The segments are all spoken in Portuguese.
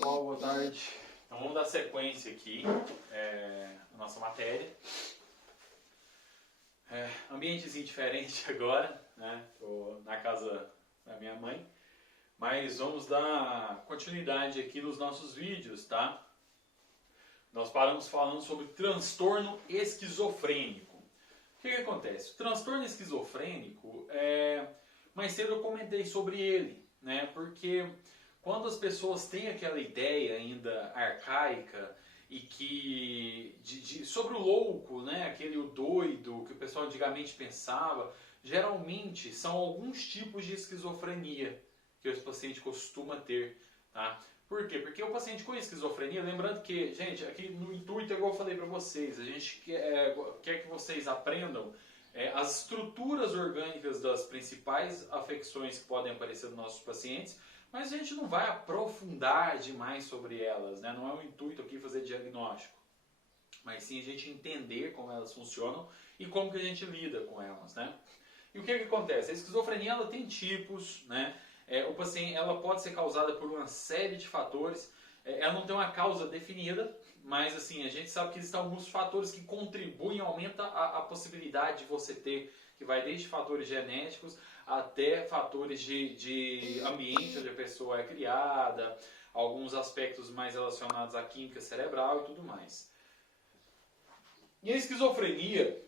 pessoal, boa tarde. Então vamos dar sequência aqui na nossa matéria. Ambientezinho diferente agora, né? Tô na casa da minha mãe, mas vamos dar continuidade aqui nos nossos vídeos, tá? Nós paramos falando sobre transtorno esquizofrênico. O que acontece? O transtorno esquizofrênico, mais cedo eu comentei sobre ele, né? Porque quando as pessoas têm aquela ideia ainda arcaica e que sobre o louco, né? Aquele o doido que o pessoal antigamente pensava, geralmente são alguns tipos de esquizofrenia que esse paciente costuma ter, tá? Por quê? Porque o paciente com esquizofrenia, lembrando que, gente, aqui no intuito, igual eu falei para vocês, a gente quer que vocês aprendam as estruturas orgânicas das principais afecções que podem aparecer nos nossos pacientes, mas a gente não vai aprofundar demais sobre elas, né? Não é o intuito aqui fazer diagnóstico, mas sim a gente entender como elas funcionam e como que a gente lida com elas, né? E o que acontece? A esquizofrenia ela tem tipos, né? O paciente, ela pode ser causada por uma série de fatores. Ela não tem uma causa definida, mas assim, a gente sabe que existem alguns fatores que contribuem, aumenta a possibilidade de você ter, que vai desde fatores genéticos até fatores de ambiente onde a pessoa é criada, alguns aspectos mais relacionados à química cerebral e tudo mais. E a esquizofrenia,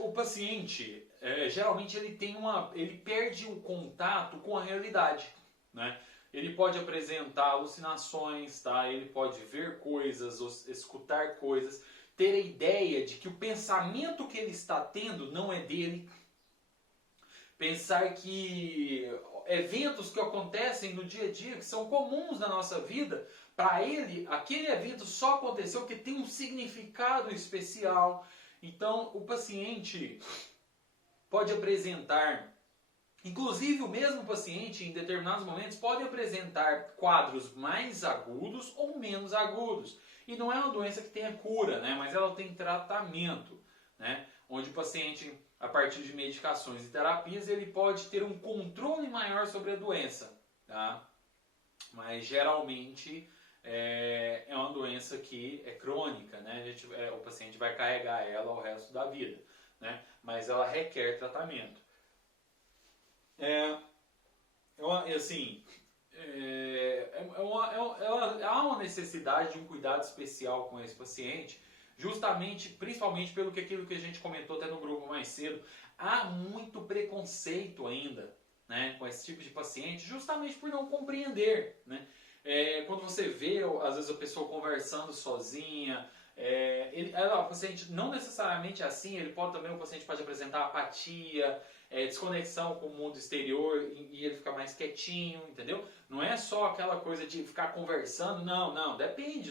o paciente, geralmente ele perde o contato com a realidade, né? Ele pode apresentar alucinações, tá? Ele pode ver coisas, escutar coisas, ter a ideia de que o pensamento que ele está tendo não é dele. Pensar que eventos que acontecem no dia a dia, que são comuns na nossa vida, para ele, aquele evento só aconteceu porque tem um significado especial. Então, o paciente pode apresentar, inclusive o mesmo paciente, em determinados momentos, pode apresentar quadros mais agudos ou menos agudos. E não é uma doença que tenha cura, né? Mas ela tem tratamento, né? Onde o paciente, a partir de medicações e terapias, ele pode ter um controle maior sobre a doença, tá? Mas geralmente é uma doença que é crônica, né? O paciente vai carregar ela o resto da vida, né? Mas ela requer tratamento. Há uma necessidade de um cuidado especial com esse paciente, justamente, principalmente aquilo que a gente comentou até no grupo mais cedo. Há muito preconceito ainda, né, com esse tipo de paciente, justamente por não compreender, né? Quando você vê, às vezes, a pessoa conversando sozinha, o paciente não necessariamente é assim, o paciente pode apresentar apatia, desconexão com o mundo exterior e ele fica mais quietinho, entendeu? Não é só aquela coisa de ficar conversando, não, depende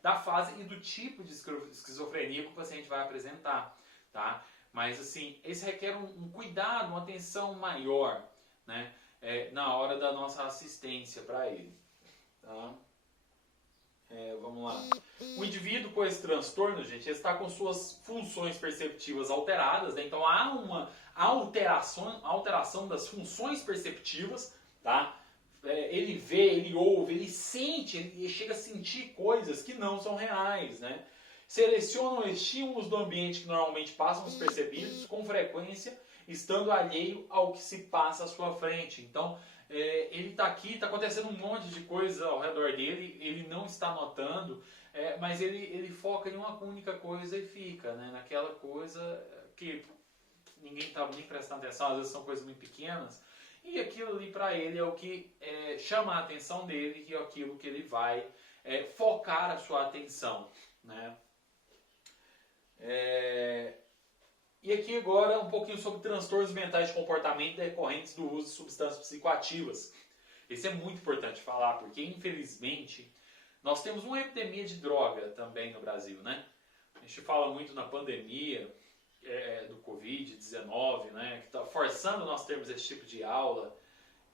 da fase e do tipo de esquizofrenia que o paciente vai apresentar, tá? Mas assim, esse requer um cuidado, uma atenção maior, né? Na hora da nossa assistência para ele, tá? Vamos lá. O indivíduo com esse transtorno, gente, ele está com suas funções perceptivas alteradas, né? Então há uma alteração das funções perceptivas, tá? Ele vê, ele ouve, ele sente, ele chega a sentir coisas que não são reais, né? Selecionam estímulos do ambiente que normalmente passam despercebidos com frequência, estando alheio ao que se passa à sua frente. Então, ele está aqui, está acontecendo um monte de coisa ao redor dele, ele não está notando, mas ele foca em uma única coisa e fica, né, naquela coisa que ninguém está nem prestando atenção, às vezes são coisas muito pequenas, e aquilo ali para ele é o que chama a atenção dele, que é aquilo que ele vai focar a sua atenção, né? E aqui agora um pouquinho sobre transtornos mentais de comportamento decorrentes do uso de substâncias psicoativas. Isso é muito importante falar, porque infelizmente nós temos uma epidemia de droga também no Brasil, né? A gente fala muito na pandemia do Covid-19, né? Que está forçando nós termos esse tipo de aula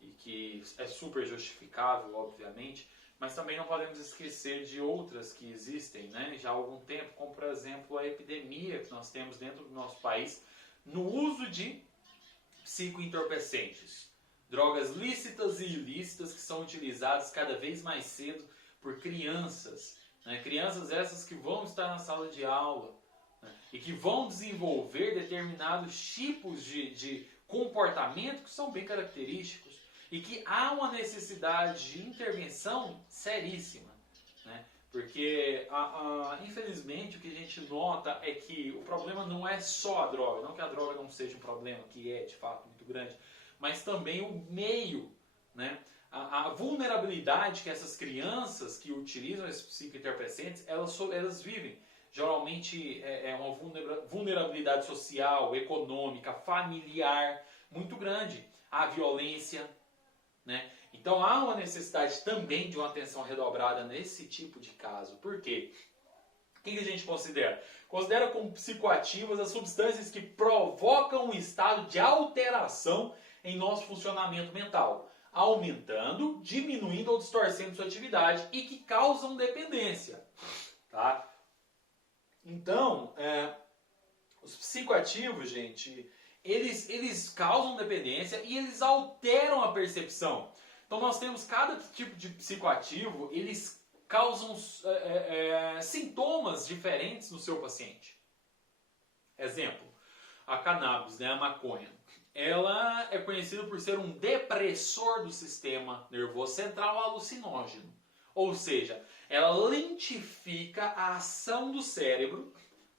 e que é super justificável, obviamente. Mas também não podemos esquecer de outras que existem, né, já há algum tempo, como por exemplo a epidemia que nós temos dentro do nosso país no uso de psicoentorpecentes, Drogas lícitas e ilícitas que são utilizadas cada vez mais cedo por crianças. Né? Crianças essas que vão estar na sala de aula, né? E que vão desenvolver determinados tipos de comportamento que são bem característicos e que há uma necessidade de intervenção seríssima. Né? Porque, infelizmente, o que a gente nota é que o problema não é só a droga, não que a droga não seja um problema, que é de fato muito grande, mas também o meio, né? A vulnerabilidade que essas crianças que utilizam esses psicoentorpecentes, elas vivem. Geralmente é uma vulnerabilidade social, econômica, familiar muito grande. Há violência, né? Então há uma necessidade também de uma atenção redobrada nesse tipo de caso. Por quê? O que a gente considera? Considera como psicoativas as substâncias que provocam um estado de alteração em nosso funcionamento mental, aumentando, diminuindo ou distorcendo sua atividade e que causam dependência. Tá? Então, os psicoativos, gente, eles causam dependência e eles alteram a percepção. Então nós temos cada tipo de psicoativo, eles causam sintomas diferentes no seu paciente. Exemplo, a cannabis, né, a maconha. Ela é conhecida por ser um depressor do sistema nervoso central alucinógeno. Ou seja, ela lentifica a ação do cérebro,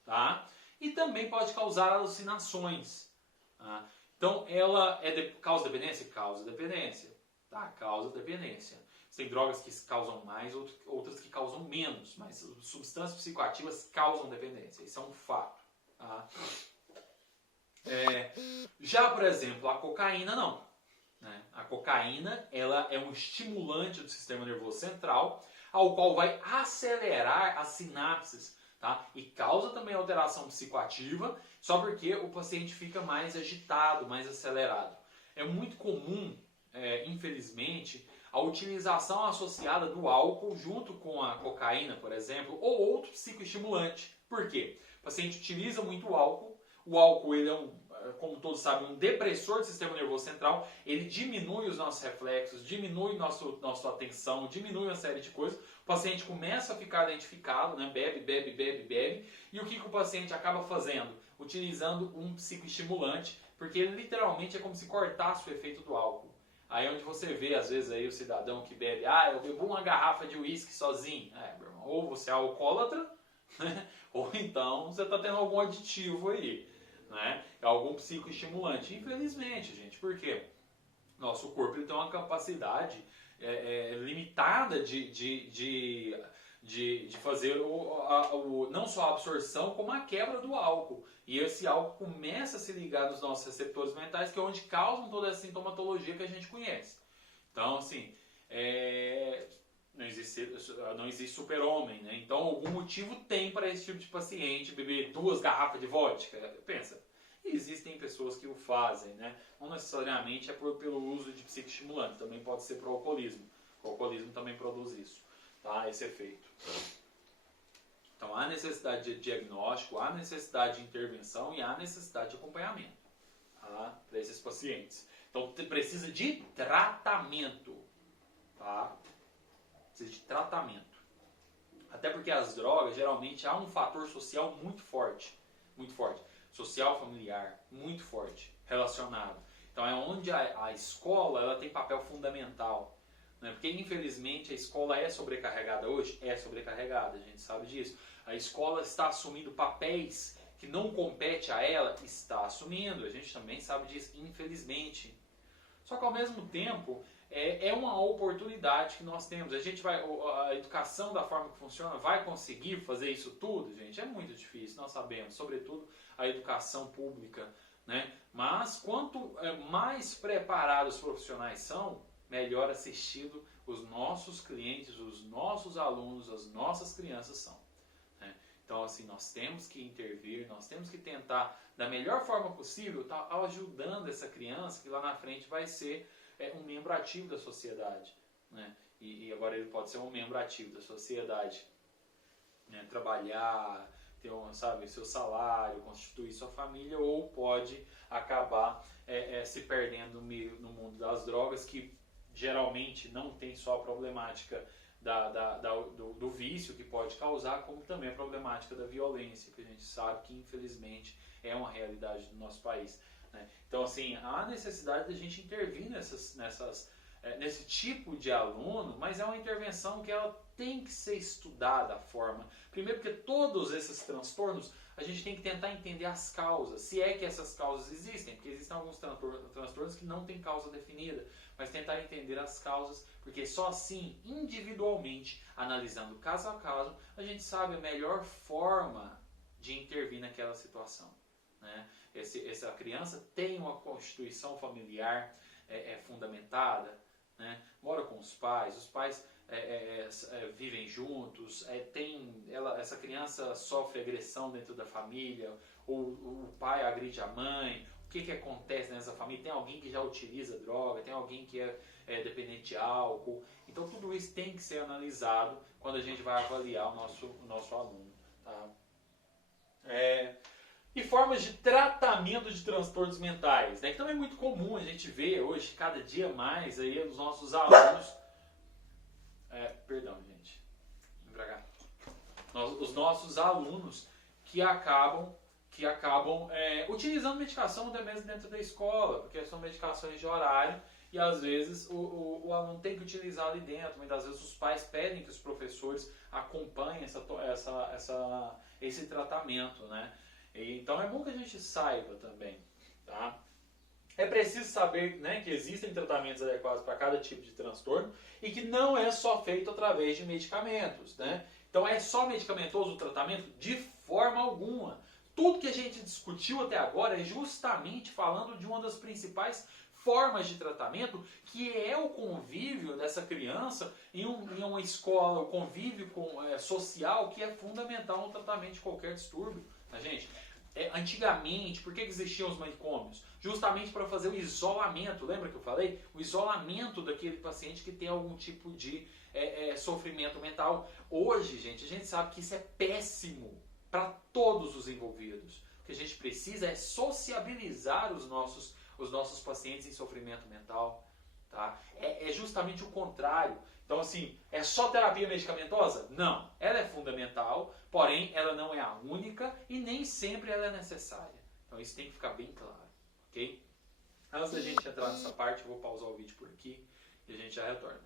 tá? E também pode causar alucinações. Tá? Então, ela causa dependência? Causa dependência. Tá? Causa dependência. Tem drogas que causam mais, outras que causam menos. Mas substâncias psicoativas causam dependência. Isso é um fato. Tá? Já, por exemplo, a cocaína não. Né? A cocaína ela é um estimulante do sistema nervoso central, ao qual vai acelerar as sinapses, tá? E causa também alteração psicoativa, só porque o paciente fica mais agitado, mais acelerado. É muito comum, infelizmente, a utilização associada do álcool junto com a cocaína, por exemplo, ou outro psicoestimulante. Por quê? O paciente utiliza muito álcool. O álcool ele é como todos sabem, um depressor do sistema nervoso central. Ele diminui os nossos reflexos, diminui nossa atenção, diminui uma série de coisas. O paciente começa a ficar identificado, né? Bebe, bebe, bebe, bebe. E o que o paciente acaba fazendo? Utilizando um psicoestimulante, porque ele literalmente é como se cortasse o efeito do álcool. Aí onde você vê, às vezes, aí o cidadão que bebe, eu bebo uma garrafa de uísque sozinho. Meu irmão, ou você é alcoólatra, né? Ou então você está tendo algum aditivo aí. Né? É algum psicoestimulante. Infelizmente, gente, porque nosso corpo ele tem uma capacidade limitada de fazer não só a absorção, como a quebra do álcool. E esse álcool começa a se ligar nos nossos receptores mentais, que é onde causam toda essa sintomatologia que a gente conhece. Então, assim, não existe super-homem, né? Então, algum motivo tem para esse tipo de paciente beber 2 garrafas de vodka. Pensa, existem pessoas que o fazem, né? Não necessariamente é pelo uso de psicoestimulante, também pode ser para o alcoolismo. O alcoolismo também produz isso, tá? Esse efeito. Então, há necessidade de diagnóstico, há necessidade de intervenção e há necessidade de acompanhamento, tá? Para esses pacientes. Então, precisa de tratamento, tá? Precisa de tratamento. Até porque as drogas, geralmente, há um fator social muito forte. Muito forte. Social, familiar, muito forte, relacionado. Então é onde a escola ela tem papel fundamental. Né? Porque, infelizmente, a escola é sobrecarregada hoje? É sobrecarregada, a gente sabe disso. A escola está assumindo papéis que não compete a ela? Está assumindo, a gente também sabe disso, infelizmente. Só que, ao mesmo tempo, é uma oportunidade que nós temos. A educação da forma que funciona vai conseguir fazer isso tudo, gente? É muito difícil, nós sabemos, sobretudo a educação pública, né? Mas quanto mais preparados os profissionais são, melhor assistido os nossos clientes, os nossos alunos, as nossas crianças são. Né? Então, assim, nós temos que intervir, nós temos que tentar, da melhor forma possível, estar ajudando essa criança que lá na frente vai ser um membro ativo da sociedade. Né? E agora ele pode ser um membro ativo da sociedade. Né? Trabalhar, ter sabe, seu salário, constituir sua família, ou pode acabar se perdendo no mundo das drogas, que geralmente não tem só a problemática do vício que pode causar, como também a problemática da violência, que a gente sabe que infelizmente é uma realidade do nosso país, né? Então, assim, há necessidade de a gente intervir nesse tipo de aluno, mas é uma intervenção que ela tem que ser estudada a forma. Primeiro porque todos esses transtornos a gente tem que tentar entender as causas, se é que essas causas existem, porque existem alguns transtornos que não têm causa definida, mas tentar entender as causas, porque só assim, individualmente, analisando caso a caso, a gente sabe a melhor forma de intervir naquela situação, né? Essa criança tem uma constituição familiar fundamentada, né? Mora com os pais vivem juntos, essa criança sofre agressão dentro da família, o pai agride a mãe, o que acontece nessa família? Tem alguém que já utiliza droga, tem alguém que é dependente de álcool. Então tudo isso tem que ser analisado quando a gente vai avaliar o nosso aluno, tá? E formas de tratamento de transtornos mentais, né? Que também é muito comum a gente ver hoje, cada dia mais, aí, os nossos alunos... perdão, gente. Vem pra cá. Os nossos alunos que acabam utilizando medicação até mesmo dentro da escola, porque são medicações de horário e às vezes o aluno tem que utilizar ali dentro. Muitas vezes os pais pedem que os professores acompanhem esse tratamento, né? Então é bom que a gente saiba também, tá? É preciso saber, né, que existem tratamentos adequados para cada tipo de transtorno e que não é só feito através de medicamentos, né? Então é só medicamentoso o tratamento? De forma alguma. Tudo que a gente discutiu até agora é justamente falando de uma das principais formas de tratamento, que é o convívio dessa criança em uma escola, o convívio social, que é fundamental no tratamento de qualquer distúrbio, tá, gente? Antigamente, por que existiam os manicômios? Justamente para fazer o isolamento, lembra que eu falei? O isolamento daquele paciente que tem algum tipo de sofrimento mental. Hoje, gente, a gente sabe que isso é péssimo para todos os envolvidos. O que a gente precisa é sociabilizar os nossos pacientes em sofrimento mental, tá? É justamente o contrário. Então, assim, é só terapia medicamentosa? Não. Ela é fundamental, porém, ela não é a única e nem sempre ela é necessária. Então, isso tem que ficar bem claro, ok? Antes da gente entrar nessa parte, eu vou pausar o vídeo por aqui e a gente já retorna.